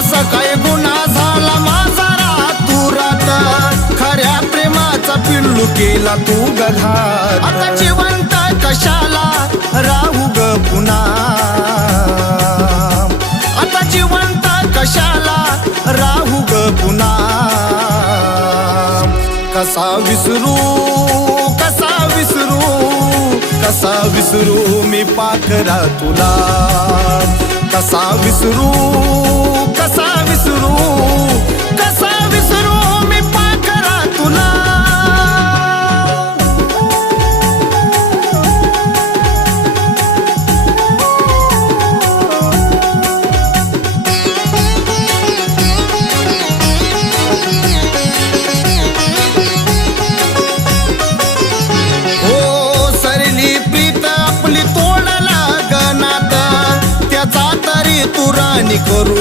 असा काय गुन्हा झाला माझा रातुरात, खऱ्या प्रेमाचा पिल्लू केला तू घात. आता जिवंत कशाला राहू ग पुन्हा, आता जिवंत कशाला राहू ग पुन्हा. कसा विसरू कसा विसरू कसा विसरू मी पाखरा तुला, कसा विसरू कसा विसरू कसा विसरू मी पाखरा तुला. करू